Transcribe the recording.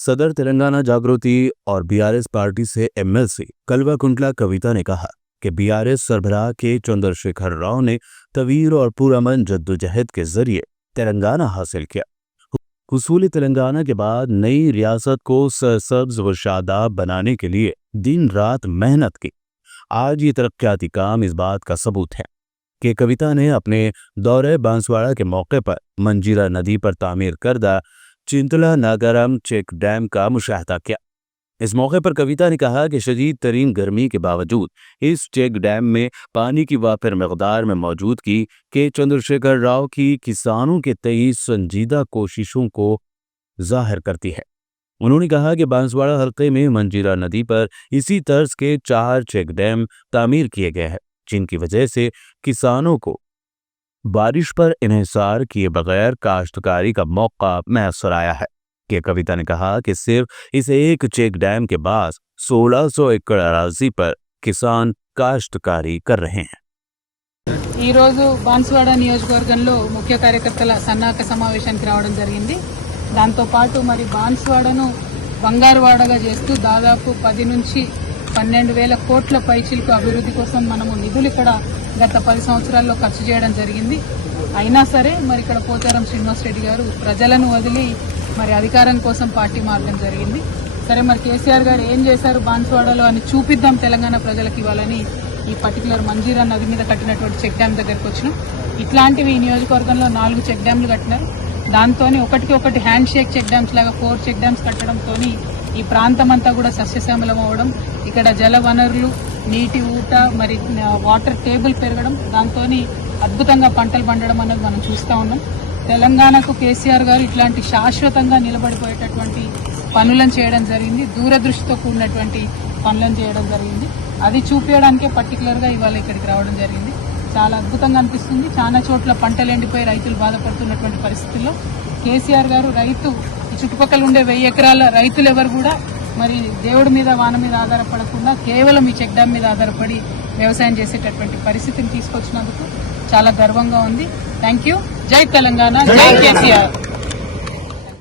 सदर तेलंगाना जागृति और बीआरएस पार्टी से एमएलसी कल्वाकुंटला कविता ने कहा कि बीआरएस सरबराह के चंद्रशेखर राव ने तवीर और पुरअमन जद्दोजहद के जरिए तेलंगाना हासिल किया। हुसूल तेलंगाना के बाद नई रियासत को सरसब्ज व शादाब बनाने के लिए दिन रात मेहनत की। आज ये तरक्याती काम इस बात का सबूत है कि कविता ने अपने दौरे बांसवाड़ा के मौके पर मंजीरा नदी पर तामीर करदा चिंतला नागाराम चेक डैम का मुशाहदा किया। इस मौके पर कविता ने कहा कि शदीद तरीन गर्मी के बावजूद इस चेक डैम में पानी की वाफिर मकदार में मौजूदगी के चंद्रशेखर राव की किसानों के तई संजीदा कोशिशों को जाहिर करती है। उन्होंने कहा कि बांसवाड़ा हल्के में मंजीरा नदी पर इसी तर्ज के 4 चेक डैम तामीर किए गए हैं, जिनकी वजह से किसानों को बारिश पर इन्हिसार किए बगैर काश्तकारी का मौका मैसर आया है। कि कविता ने कहा कि सिर्फ इस एक चेक डैम के बाद 1600 एकड़ अराजी पर किसान काश्तकारी कर रहे हैं। ఈ రోజు బాన్స్వాడ నియోజకవర్గంలో ముఖ్య కార్యకర్తల సన్నాహక సమావేశానికి రావడం జరిగింది। దాంతో పాటు మరి బాన్స్వాడను బంగారువాడగా చేస్తూ దాదాపు 10 నుంచి 12,000 కోట్ల పైచిలకు అభివృద్ధి కోసం మనము నిధులు ఇక్కడ గత 10 సంవత్సరాల్లో ఖర్చు చేయడం జరిగింది। అయినా సరే మరి ఇక్కడ పోచారం శ్రీనివాస్ రెడ్డి గారు ప్రజలను వదిలి మరి అధికారం కోసం పార్టీ మార్గం జరిగింది। సరే మరి కేసీఆర్ గారు ఏం చేశారు బాన్స్వాడలో అని చూపిద్దాం తెలంగాణ ప్రజలకు ఇవ్వాలని ఈ పర్టికులర్ మంజీరా నది మీద కట్టినటువంటి చెక్ డ్యామ్ దగ్గరకు వచ్చినాం। ఇట్లాంటివి ఈ నియోజకవర్గంలో 4 చెక్ డ్యామ్లు కట్టినారు। దాంతోనే ఒకటి హ్యాండ్ షేక్ చెక్ డ్యామ్స్ లాగా 4 చెక్ డ్యామ్స్ కట్టడంతో ఈ ప్రాంతం అంతా కూడా సస్యశ్యామలం అవ్వడం, ఇక్కడ జల వనరులు, నీటి ఊట, మరి వాటర్ టేబుల్ పెరగడం, దాంతో అద్భుతంగా పంటలు పండడం అనేది మనం చూస్తూ ఉన్నాం। తెలంగాణకు కేసీఆర్ గారు ఇట్లాంటి శాశ్వతంగా నిలబడిపోయేటటువంటి పనులను చేయడం జరిగింది, దూరదృష్టితో కూడినటువంటి పనులను చేయడం జరిగింది। అది చూపించడానికే పర్టికులర్గా ఇవాళ ఇక్కడికి రావడం జరిగింది। చాలా అద్భుతంగా అనిపిస్తుంది। చాలా చోట్ల పంటలు ఎండిపోయి రైతులు బాధపడుతున్నటువంటి పరిస్థితుల్లో కేసీఆర్ గారు ఈ చుట్టుపక్కల ఉండే 1000 ఎకరాల రైతులు ఎవరు కూడా మరి దేవుడి మీద వాన మీద ఆధారపడకుండా కేవలం ఈ చెక్ డ్యామ్ మీద ఆధారపడి వ్యవసాయం చేసేటటువంటి పరిస్థితిని తీసుకొచ్చినందుకు చాలా గర్వంగా ఉంది। Thank you. జై తెలంగాణ, జై కేసీఆర్।